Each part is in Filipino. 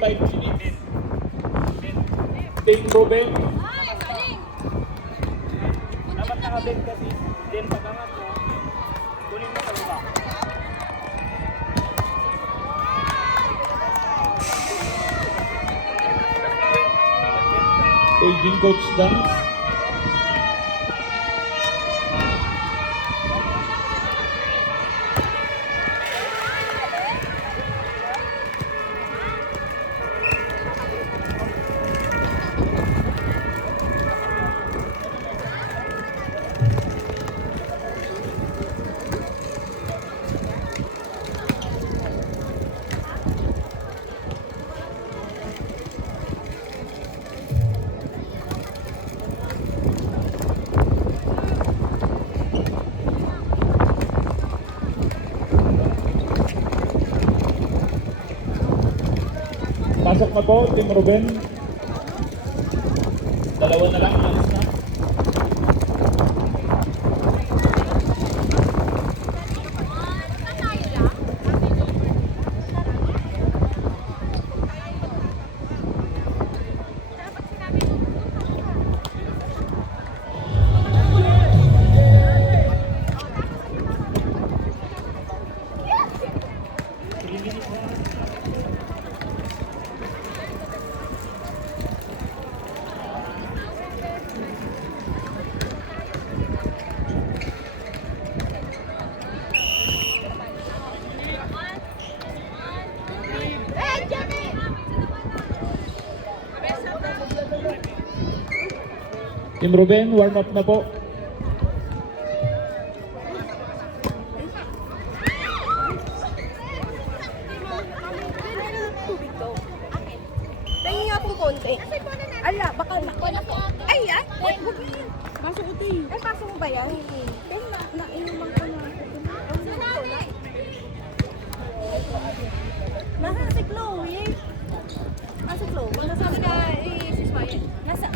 5 minutes. Team Ruben. Dapat nakabend kasi. Then pagangat mo, kunin mo sa baba. Aging coach dance. Pasok na po, Team Ruben. Dalawa na lang, alis na. Team Ruben, warm up na po. Tingin nga pong konti. Ala, baka na po. Ay, yan. Huwag mo yan. Pasok ito eh. Ay, pasok mo ba yan? Pero nainuman ko na. Nasa si Chloe. Nasa Chloe. Nasabi na si Smile. Nasa.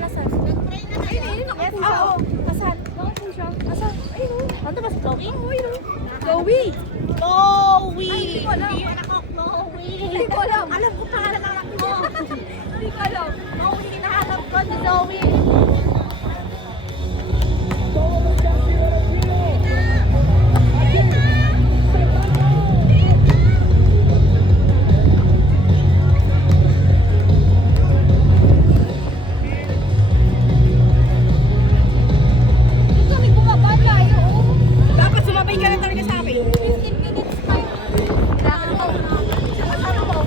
Ay, ayun. Nakapo siya. Oo. Nasaan? Nakapo siya. Nasaan? Ayun. Ano ba si Chloe? Oo, ayun. Chloe. Chloe. Ay, hindi ko alam. Hindi ko alam. Alam ko pa alam ko. Hindi ko alam. Chloe, hinahanap ko si Chloe. Dapat sumabay ka lang talaga sa akin. 15 minutes tayo. Kailangan ko. Kasama mo.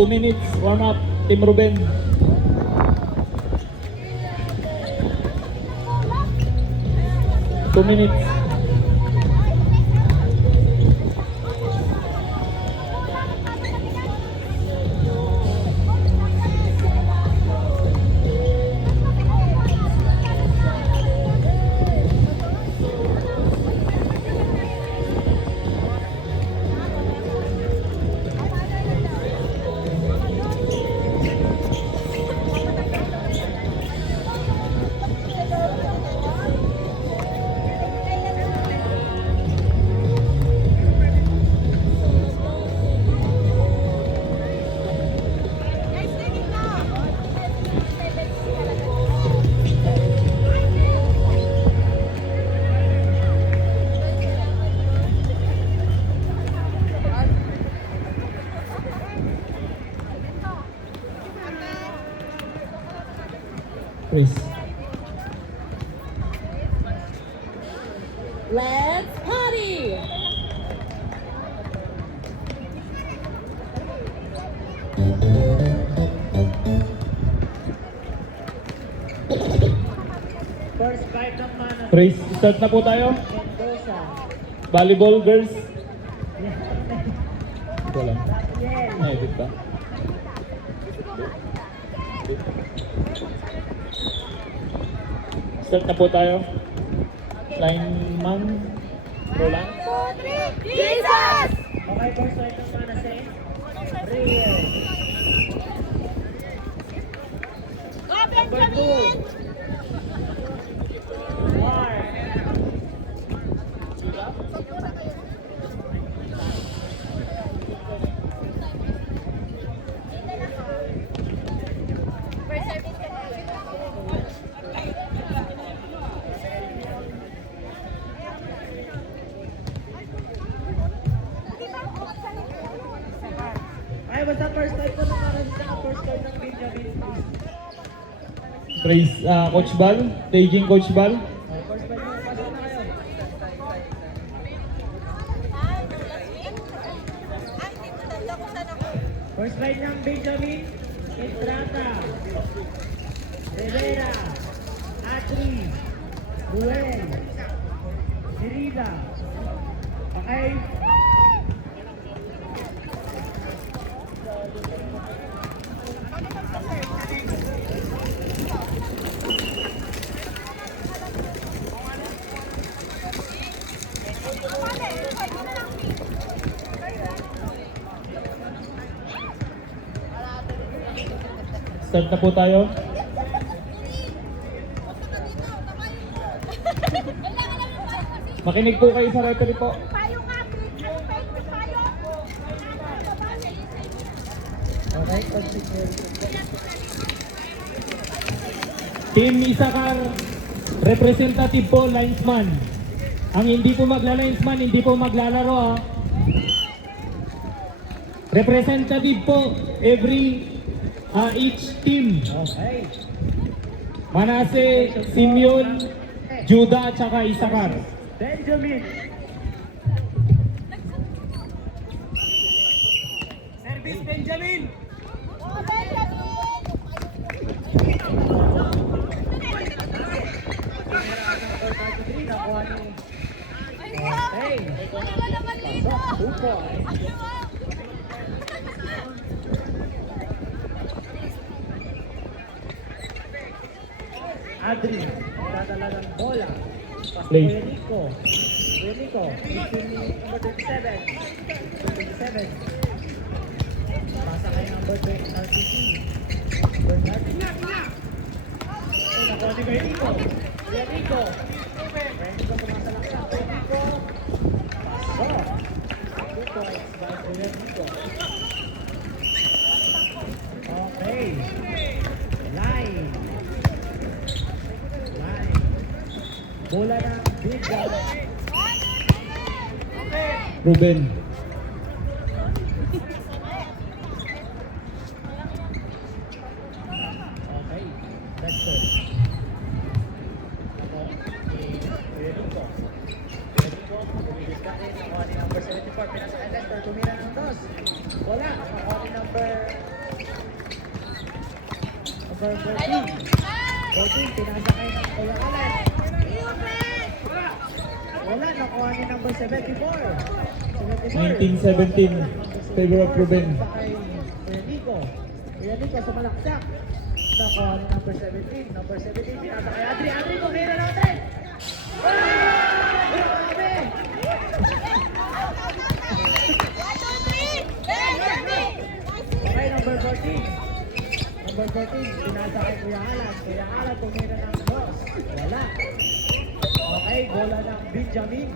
2 minutes warm up, Team Ruben. Two minutes. Please. Let's party! First fight ng mana. Praise, start na po tayo. Mendoza. Volleyball girls. Ito lang. Yes. Edit ba? Start na po tayo. Line man. Roland. Jesus! Okay, first fight ng mana si Reyes. Go, Number 2. Benjamin! Mark. First service ka na. Ay, basta first fight ko ng mana sa first fight ng Benjamin. Praise, Coach Bal. Staging Coach Bal. Okay, first fight mo. Pasok na kayo. First fight ng Benjamin. Estrada. Rivera. Atri. Ruel. Merida. Okay. Start na po tayo. Makinig po kayo sa referee po. Okay, continue. Team Isakar, representative po, linesman. Ang hindi po magla-linesman, hindi po maglalaro ha. Representative po, each team. Okay. Manase, Simeon, Judah, at saka Isakar. Benjamin. Service Benjamin. Hey. Upo. Adri, dadala ng bola. Pas Play. Rico. Rico, number 27. 27. Pasa kay number 20, RCT. Bernardo. Ay, nakuha ni kay Rico. Kuya Rico. Rico pumasalak siya. Kuya Rico. Paso. Good points by Kuya Rico. Okay. Line. Bola ng Bigla. Ruben. Okay, let's go. Ako, Rico. Rico, bumibig ka rin. Nakuha ni number 74. Pinasa kay Lester. Tumira ng dos. Wala. Nakuha ni number number 14, pinasakay ng Kuya Alan. Wala, nakuha ni number 74. 19-17, favor of Ruben. Sakay Kuya Nico. Kuya Nico sumalaksak. Nakuha ni number 17. Number 17, pinasakay Adri. Adri, kumira natin! Grabe! Okay, number 14. Number 14, pinasa kay Kuya Alan. Kuya Alan, tumira ng boss. Wala. Okay, bola ng Benjamin.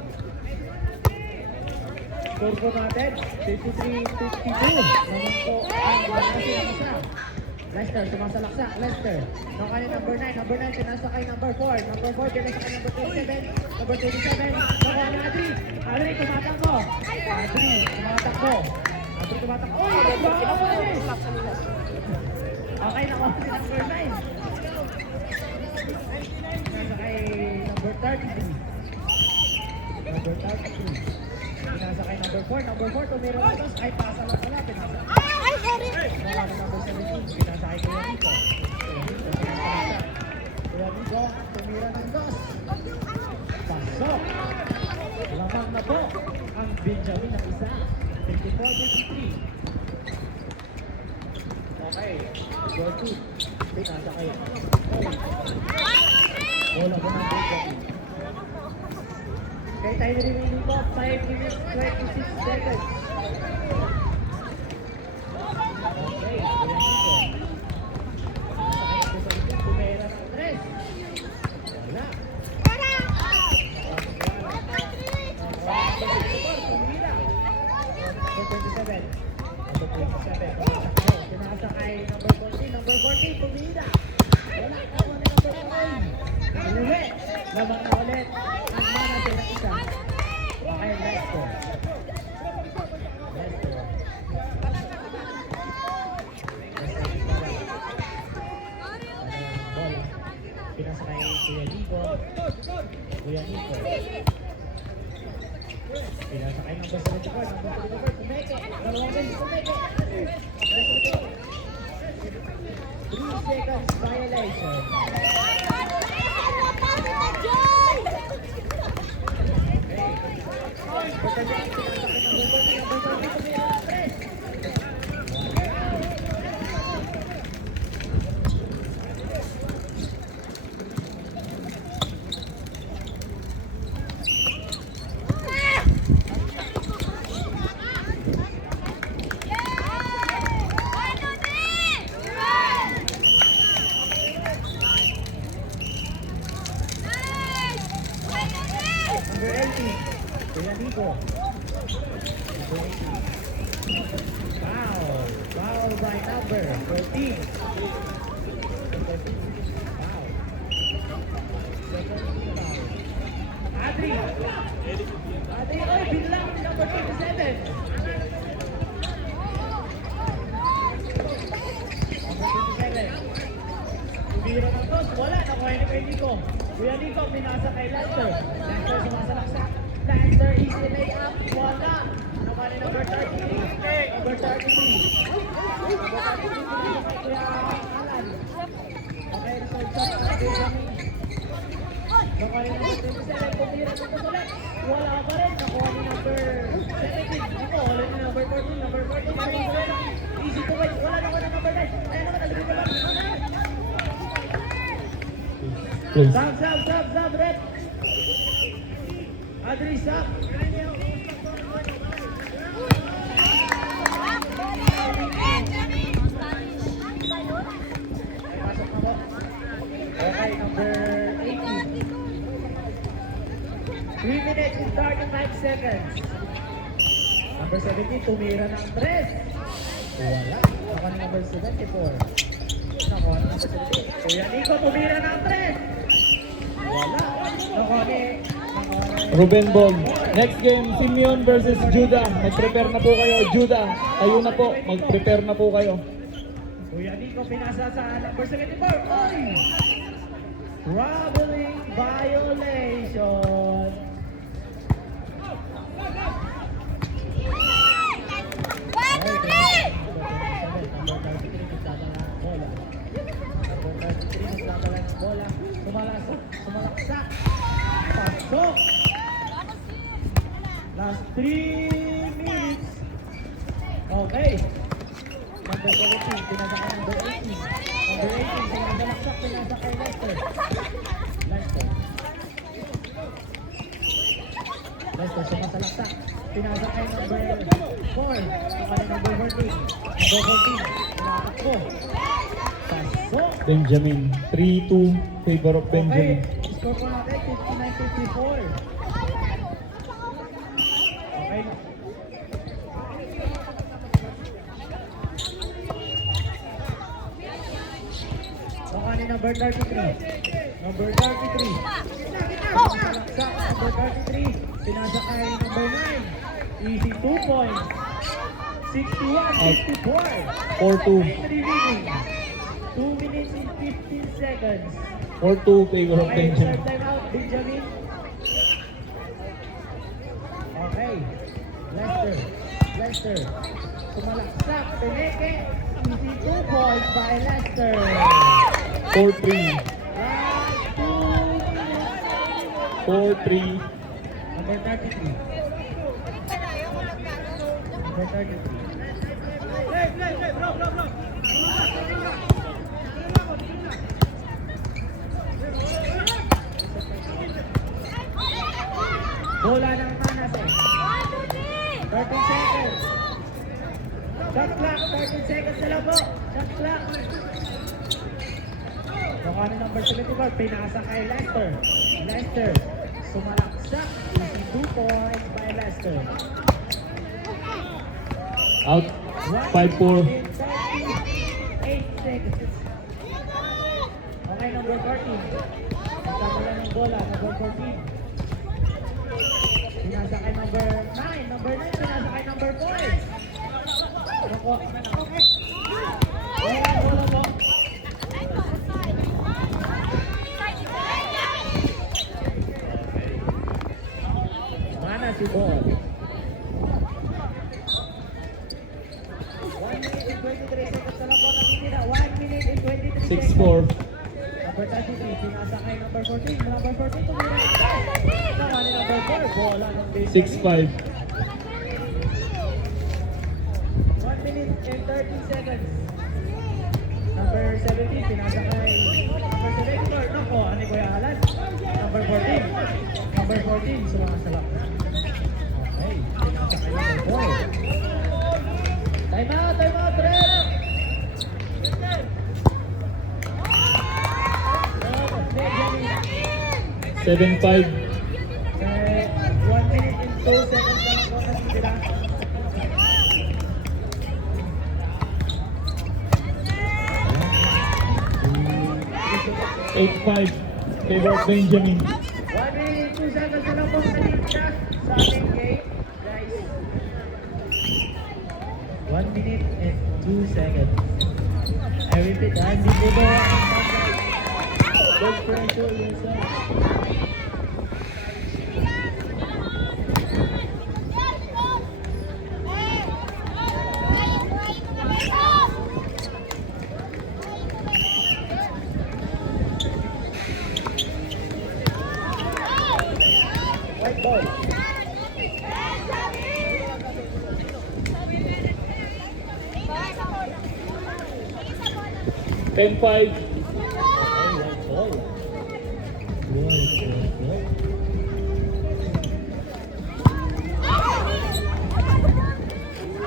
Score po natin, 53-52. Naman po ang Wanasi ang isa. Lester, sumasalaksak. Lester. Nakuha ni number 9. Number 9, pinasa kay number 4. Number 4, pinasa kay number 27. Number 27, nakuha ni Adri. Adri, tumatakbo. Adri, tumatakbo. Adri, tumatakbo. Oh, Adri! Okay, nakuha si number 9. Pinasa kay number 33. Number 33. Pinasa kay number 4. Number 4, tumira na dos. Ay, pasa lang pala. Pinasa. Ay, sorry. Nakuha ni number 17. Pinasa kay Kuya Nico. Kuya Nico, tumira ng dos. Pasok. Lamang na po ang Benjamin ng isa. 54-53. Okay. Go to. Pinasa kay wala ko ng Benjamin. Okay, tayo remaining po. 5 minutes, 26 seconds. Okay, Kuya Nico. Tumira ng 3. Wala. Pinasa kay number 14. Number 14, pumila. Wala ka mo ni number 14. Uwi. Lamang na ulit. Ang mana sa ilang isa. Okay, let's go. Let's go. Bola. Pinasa kay Kuya Nico. Kuya Nico. Pinasa kay number 74. Number 74, kumeke. Dalawang beses kumeke. 3 seconds violation. Number 18, Kuya Nico. Number 18. Foul. Foul by number 14. 14. Foul. Second foul. Adri. Adri, oy, bilang ni number 27. Number 27. Tumira ng dos. Wala. Nakuha ni Kuya Nico. Kuya Nico, pinasa kay Lester. Lester sumasalaksak. Lester, easy layup. Wala. Nakuha ni number 33. Number 33. Number 33, pinasa kay Kuya Alan. Okay, result shot ng Benjamin. Nakuha ni number 27. Tumira ng dos ulit. Wala pa rin. Nakuha ni number 17. Dito, wala ni number 14. Number 14. Easy to wait. Wala naman ang number 9. Ayan naman, alibig naman. Please. Sub, rep. Adri, sub. Pasok na po. Okay, number 18. 3 minutes and 35 seconds. Number 17, tumira ng 3. Wala. Nakuha ni number 74. Nakuha ni number 78. Kuya Nico, tumira ng 3. Wala. Nakuha ni Ruben Bong. Next game, Simeon versus Judah. Mag-prepare na po kayo. Judah, kayo na po. Mag-prepare na po kayo. Kuya Nico, pinasa sa number 74. Oy! Traveling violation. 33 nagdadala ng bola. Sumalaksak. Pasok. Last 3 minutes. Okay. Number 17, pinasa ka number 18. Number 18, sumalaksak, pinasa kay Lester. Lester sumasalaksak. Pinasa kay number 4. Saka number 14. Number 14, pinatakbo. Pasok. Benjamin, 3-2, favor of Benjamin. Okay, score po natin, 59-54. Okay. Baka ni number 33. Number 33. Sa number 33. Pinasa kay number 9. Easy 2 points. 61-54. 4-2, 3 remaining. 2 minutes and 15 seconds. 4-2, favor of Okay, Benjamin. start time out, Benjamin. Okay. Lester. Sumalaksak, Pineke. Easy 2 points by Lester. 4-3, Last 2 minutes. 4-3, Number 33. Number 33. Bola ng Manas eh. 13 seconds. Shot clock, 13 seconds na lang po. Shot clock. Baka ni number 74, pinasa kay Lester. Lester, sumalaksak. Easy 2 points by Lester. out, 5-4, 8 seconds. Okay, number 14. Nagkakala ng bola, number 14. Pinasa kay number 9. Number 9, pinasa kay number 4. Ano po? Okay, bola po. Mana si ball. 1 minute and 23 seconds na lang po nakikita. 1 minute and 23 seconds. 6-4, Number 33, pinasa kay number 14. Number 14, tumira ng ball. Sama ni number 4, bola ng Benjamin. 6-5, 1 minute and 30 seconds. Number 17, pinasa kay number 74. Nako, ano ko yung alas? Number 14. Number 14, sumasalak. Okay, pinasa kay number 4. Time out, ref! 7-5, 1 minute and 2 seconds lang po natitira. 8-5, favor of Benjamin. 1 minute, 2 seconds na lang po natitira sa ating game, guys. 1 minute and 2 seconds. I repeat, hindi po ba ang pagkain? Don't pressure yourself. White ball. Ten five, White ball. White ball.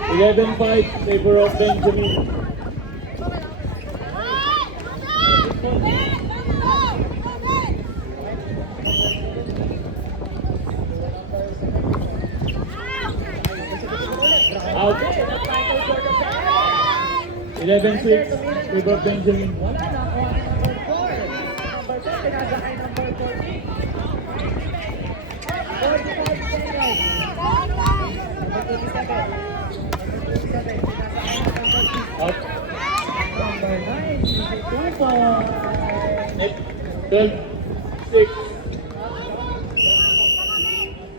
11-5, favor of Benjamin. Out. 11-6, favor of Benjamin. Wala na ako ang number 4. Number 4, pinasa kay number 14. 45 seconds. Number 27. Number 27, pinasa kay number 6. Out. Number 9, 2 points. 12-6.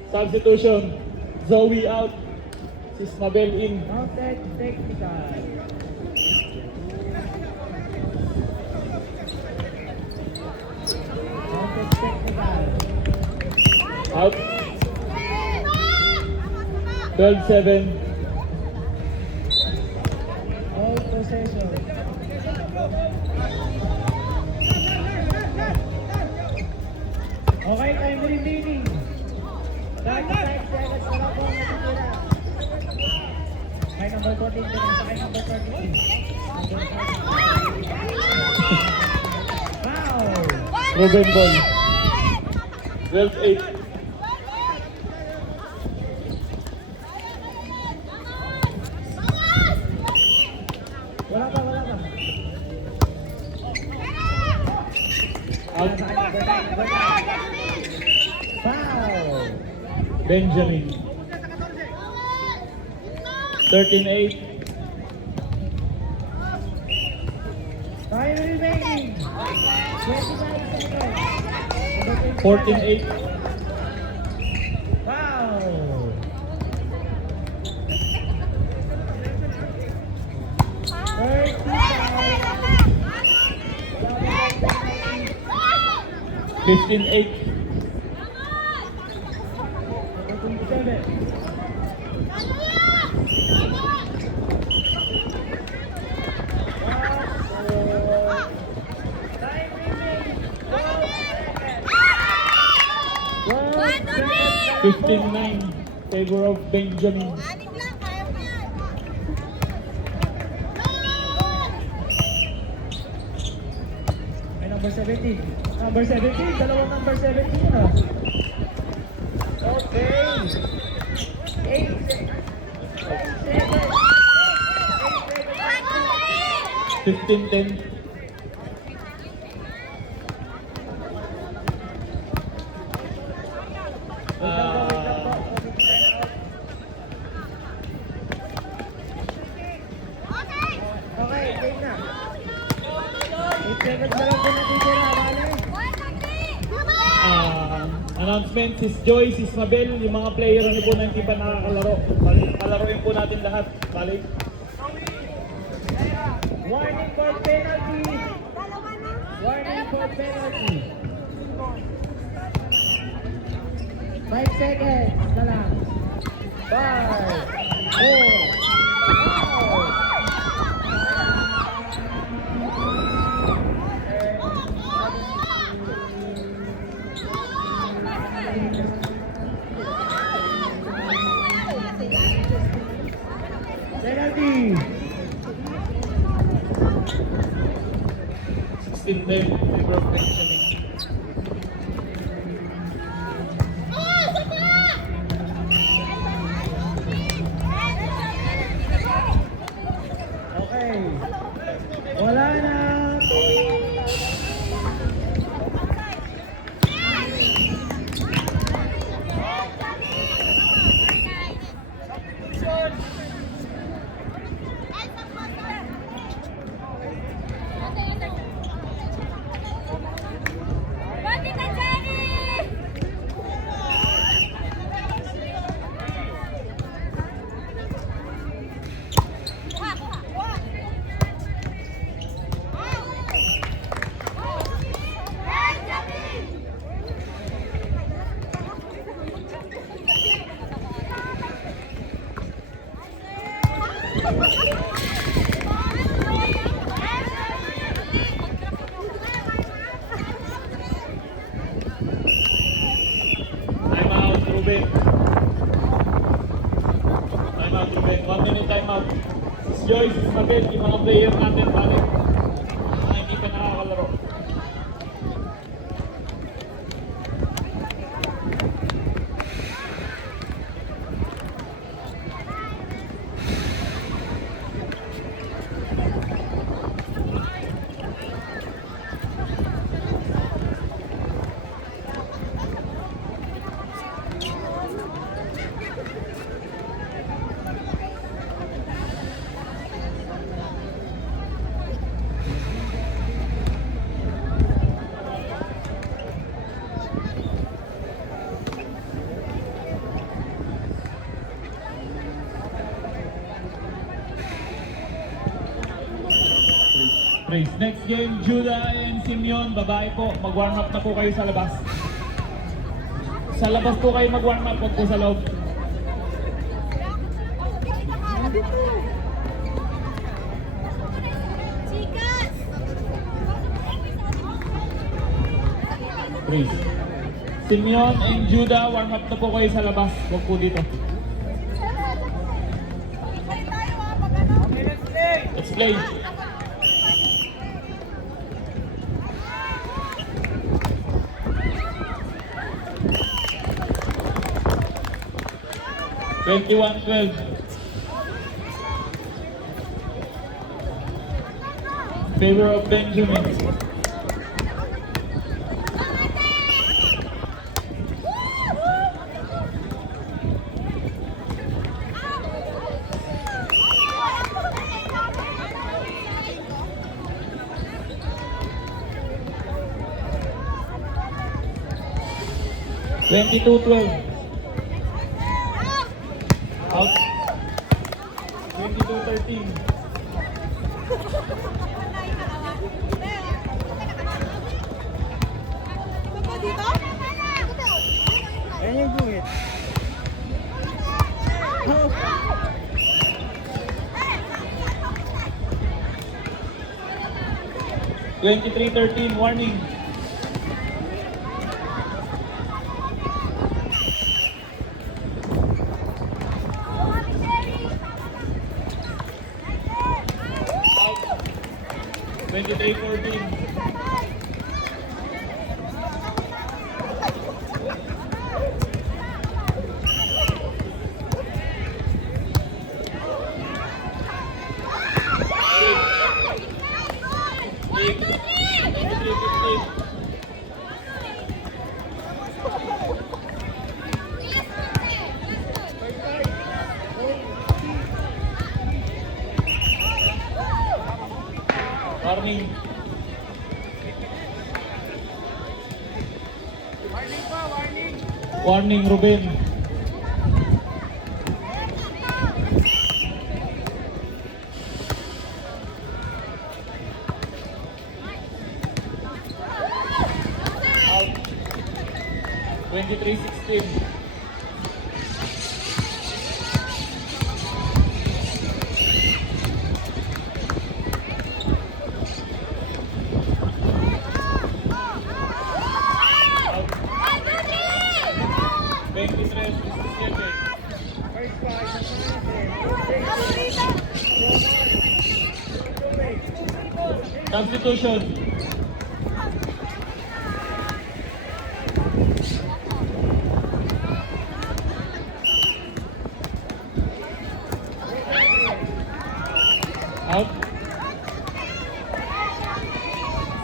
Substitution. Zoe out. Sismabel in. Mounted technical. Out. 12-7. All possession. Okay, time remaining. 35 seconds na lang po ang natitira. Kay number 14 din sa kay number 33. Foul! Ruben ball. 12-8. Wala pa, wala pa. Out. Sa kay number 9. Foul! Benjamin. 13-8. Time remaining. 25 seconds. 14-8. Foul! First foul. 15-8. 27. Time remaining. 15-9. Favor of Benjamin. May number 17. Number 17. Dalawang number 17 na. Okay. 8 seconds. 15-10. Okay, take na. 8 seconds na lang po natitira. Bale. Announcement, sis Joy, sis Mabel, yung mga player niyo po na hindi pa nakakalaro. Palaruin po natin lahat. Balik. Warning for penalty. Warning for penalty. 5 seconds na lang. 5, 4, 3, penalty. 16-10. Favor of Benjamin. Okay. Wala na. Time out, Ruben. Time out, Ruben. 1 minute time out. Sis Joy, sis Mabel, yung mga player natin. Balik. Mga hindi pa nakakalaro. Praise. Next game, Judah and Simeon, babae po. Mag-warm up na po kayo sa labas. Sa labas po kayo mag-warm up, huwag po sa loob. Chicas! Chris. Simeon and Judah, warm up na po kayo sa labas. Huwag po dito. Let's play. (21-12). Favor of Benjamin. (22-12). Out. 22-13. Ayan yung guhit. 23-13, warning. Out. 23-14. League. 23-15. Warning. Warning, Ruben. Out. 23-16. Out. 23-17. Substitution. Out.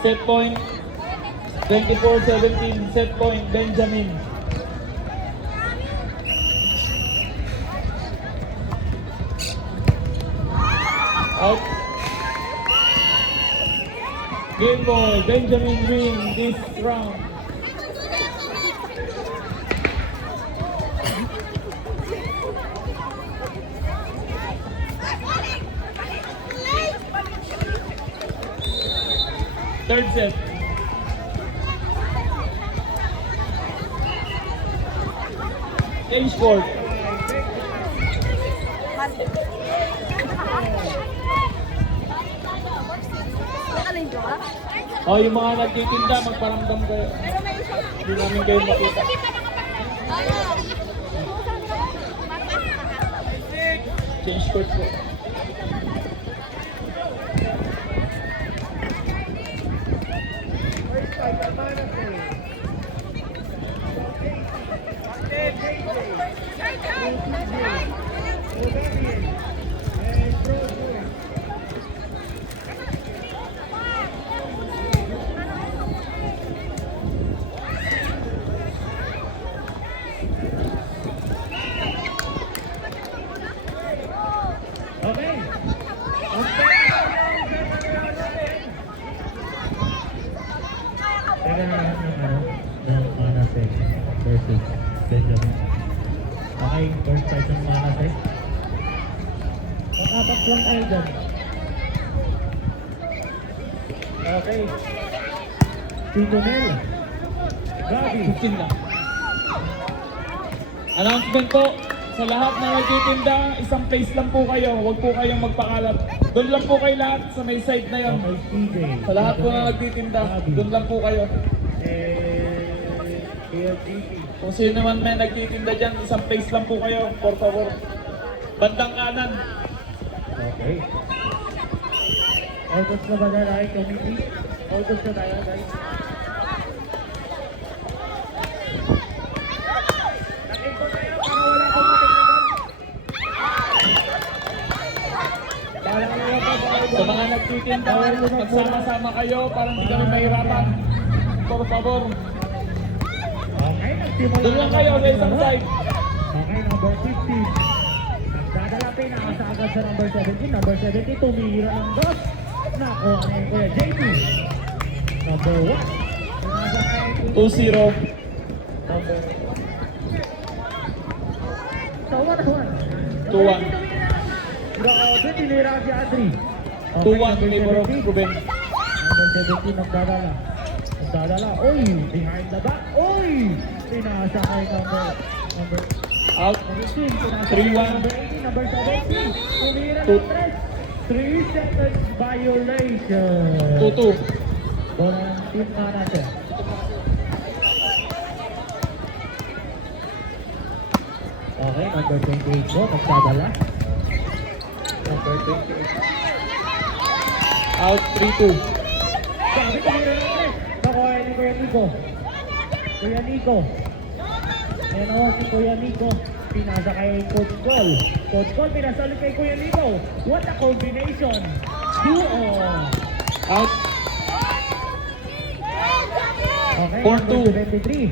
Set point. 24-17. Set point. Benjamin. Out. Game ball. Benjamin win this round. Third set. Change court. Oh, yung mga nagtitinda, magparamdam kayo. Hindi namin kayo makita. Change court po. Okay. Teka na lang ng Manasek versus Benjamin. Okay, first fight ng Manasek. Pag-apak lang kayo dyan. Okay. Sintonel. Gabi. 15 lang. Announcement po, sa lahat na nagtitinda, isang place lang po kayo. Huwag po kayong magpakalat. Doon lang po kayo lahat sa may side na yon. Okay, CJ. Sa lahat po na nagtitinda, doon lang po kayo. KLGP. Kung sino naman may nagtitinda dyan, isang place lang po kayo, por favor. Bandang kanan. Okay. August na ba na tayo, committee? August na tayo, guys. Nakita tayo para wala kang matingnan. Para wala kang Sa mga nagtitinda, magsama-sama kayo para hindi kami mahirapan. Por favor. Okay, nagsimula. Doon lang kayo sa isang side. Okay, number 50. Nagdadala pinakasa agad sa number 17. Number 70, tumira ng dos. Nako, ano yung kuya? JP. Number 1. Pinasa kay 2-0. number. So, 1-1. 2-1. Grabe, tinira si Adri. 2-1 in favor of Ruben. Number 17, nagdadala. Nagdadala. Oy, behind the back. Oy! Pinasa kay number Out. 17, pinasa 3-1. kay number 18, number 17. Tumira ng 3 seconds violation. 2-2. Bola ng team na natin. Okay, number 28 po, nagdadala. Number 28. Out 3-2. Sabi ko nila natin. Nakuha ni Kuya Nico. Kuya Nico. Ayan o, si Kuya Nico. Pinasa kay Coach Cole. Coach Cole, pinasa ulit kay Kuya Nico. What a combination. 2-0. Out. Okay, 4-2. number 73.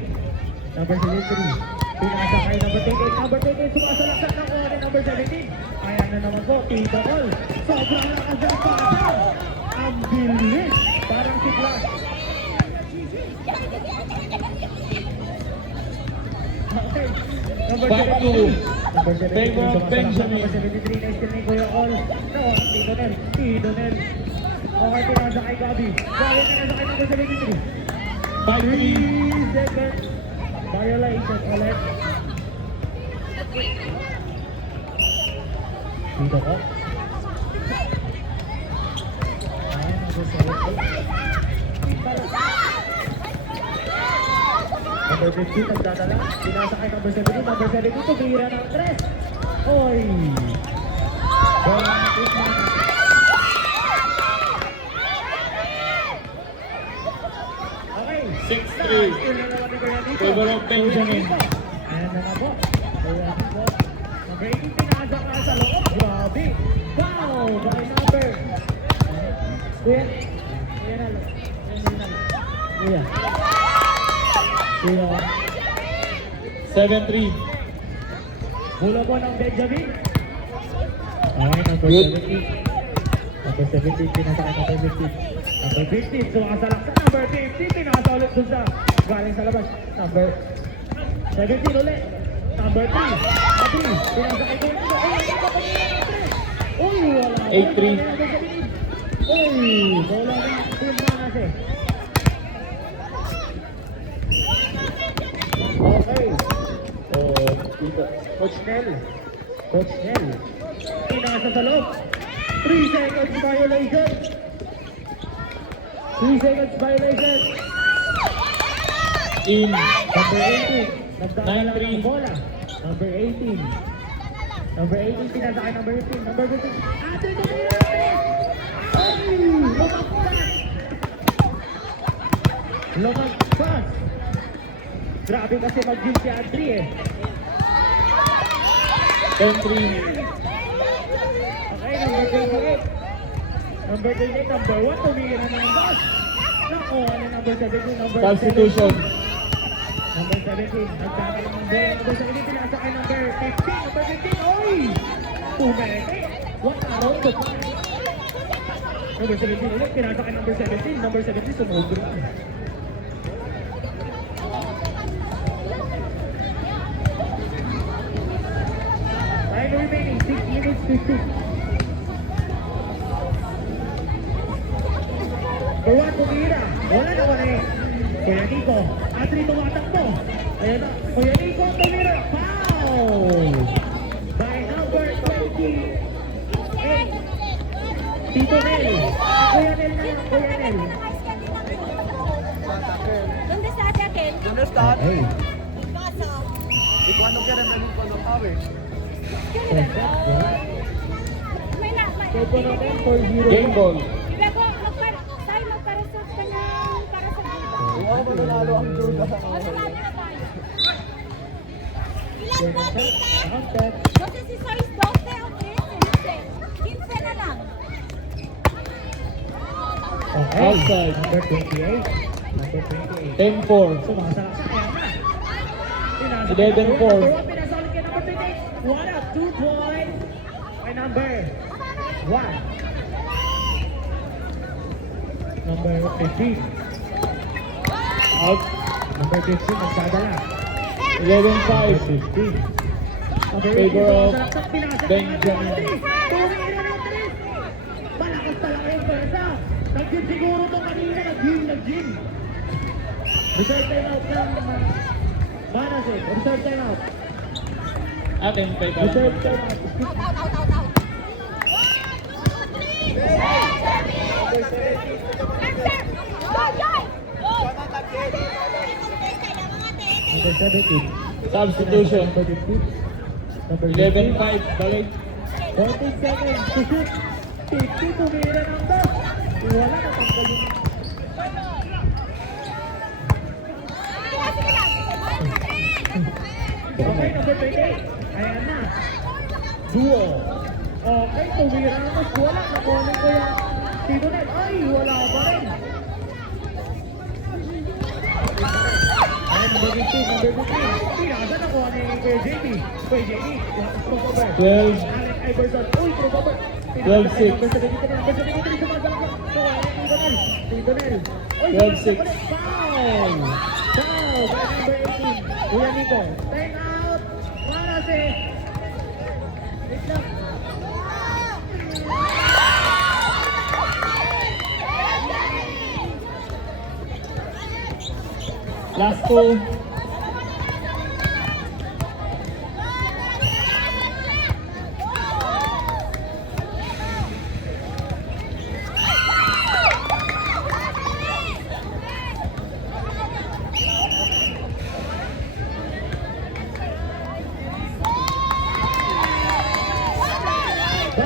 Number 73. Pinasa kay number 28. Number 28, sumasalaksak ng kuha ni number 17. Ayan na naman po, Tito Cole. Sobrang lakas ng pasa. Ang bilis. Parang si Flash. Okay. Number 5-2. 73. Number 73. Favor of Sumasalaksak Benjamin. number 73. Next ni Kuya Cole. No, Tito Nel. Tito Nel. Okay, pinasa kay Gabi. Gabi, pinasa kay number 73. 5-3. 3 seconds. Violation ulit. Dito ko. Ayan, nag-celebrate. Number 15, nagdadala. Pinasa kay number 17. Number 17, tumira ng 3. Oy! Bola ng team natin. Okay. 6-3. Favor of Benjamin. Ayan na nga po. Kuya Nico. Number 18, pinasa ka sa loob. Grabe. Wow! By number. Kuya. Kuya Nalo. Kuya. Kuya. 7-3. Mula po ng Benjamin. Okay, number Good. 17. Number 17, pinasa ka number 15. Number 15, sumasalak sa number 15. Pinasa ulit dun sa galing sa labas. Number 17 ulit. Number 3. Adri, pinasa kay Kuya Nico. Uy, wala. 8-3. Uy, bola ng team Manase. Okay. Coach Nel. Coach Nel. Pinasa sa loob. 3 seconds violation. 3 seconds violation. In. Number 18. Nagdadala 9-3. ng bola. Number 18. Number 18, pinasa kay number 15. Number 15. Ate, tumira! Ay! Lumagpas! Lumagpas! Grabe kasi mag-gym si Adri eh. 10-3. Okay, number 28. Number 28, number 1, tumira na ng boss. Nako, ano number 17, number 17. Substitution. Number 17, nagdadala ng bola. Number 17, pinasa kay number 15. Number 15, oy! Pumete! What a round to pass! Number 17 ulit, pinasa kay number 17. Number 17, sumobra. Time remaining, 6 minutes to shoot. Buwan, tumira. Wala na wala eh. Kuya Nico, Adri tumatakbo. Ayan na. Kuya Nico, tumira. Foul! Foul! By number 28. Tito Nel. Kuya Nel na lang, Kuya Nel. ¿Dónde está Jacket? ¿Dónde está? Hey. ¿Y cuándo quieren venir con los Javis? May na, may. Tempo natin, 4-0. Game ball. Ibago, tayo magpa-research ka ng para sa dito. Kung ako mananalo ang Juda sa O, mga. sumali na tayo. Ilan ba, tita? Counted. No sé si sois 12 o 13. 15 na lang. Okay. Outside. Number 28. Number 28. 10-4. Sumasalak sa kaya na. 11-4. Pinasa ulit kay number 28. What a 2 points by number 1. Number 15. Out. Number 15 nagsadala. 11-5. 15. Number 18 Favor of sumasalak, pinasa Benjamin. Tumira ng 3. Malakas talaga yung pwersa. Nag-gym siguro to kanina. Nag-gym. Reserve time out ng Manase. Reserve time out. Atin, pay pa lang. Reserve time out. Out. Number 17. Substitution. Number 15. Number 11-5. Balik. 14 seconds to shoot. 50 tumira ng dot. Wala na tanggal yung... Okay, number 28. Ayan na. Duo. Okay, tumira na mas wala. Nakuha ko yung Tito Nel. Ay, wala pa rin. Ay, number 15, number 15. Pinasa nakuha ni Kuya JB. Kuya JB, crossover. 12. Alec Iverson. Uy, crossover. 12-6. Number 73, number 73, sumagalak. Nakuha ni Tito Nel. Tito Nel. Uy, 12-6. foul. Foul by number 18. Kuya Nico. Time out. Para si... Wait lang. Last two.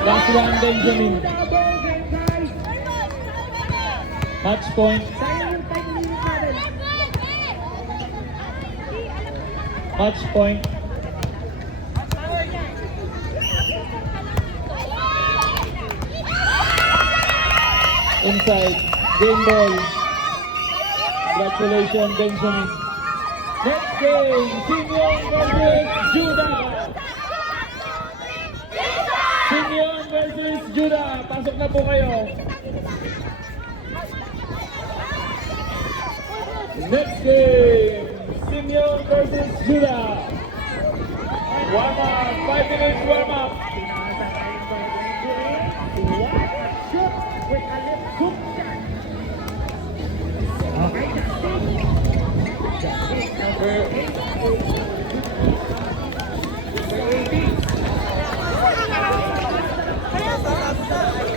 Last one, Benjamin. Double game, guys. Match point. Sayang yung time limit natin. Match point. Inside. Game ball. Congratulations, Benjamin. Next game, Simeon versus Judah. Simeon versus Judah. Pasok na po kayo. Next game, Simeon versus Judah. Warm up, 5 minutes warm up. Pinasa tayo sa 28. What a shoot with a left hook shot. Okay, that's it. That's it. Number 8.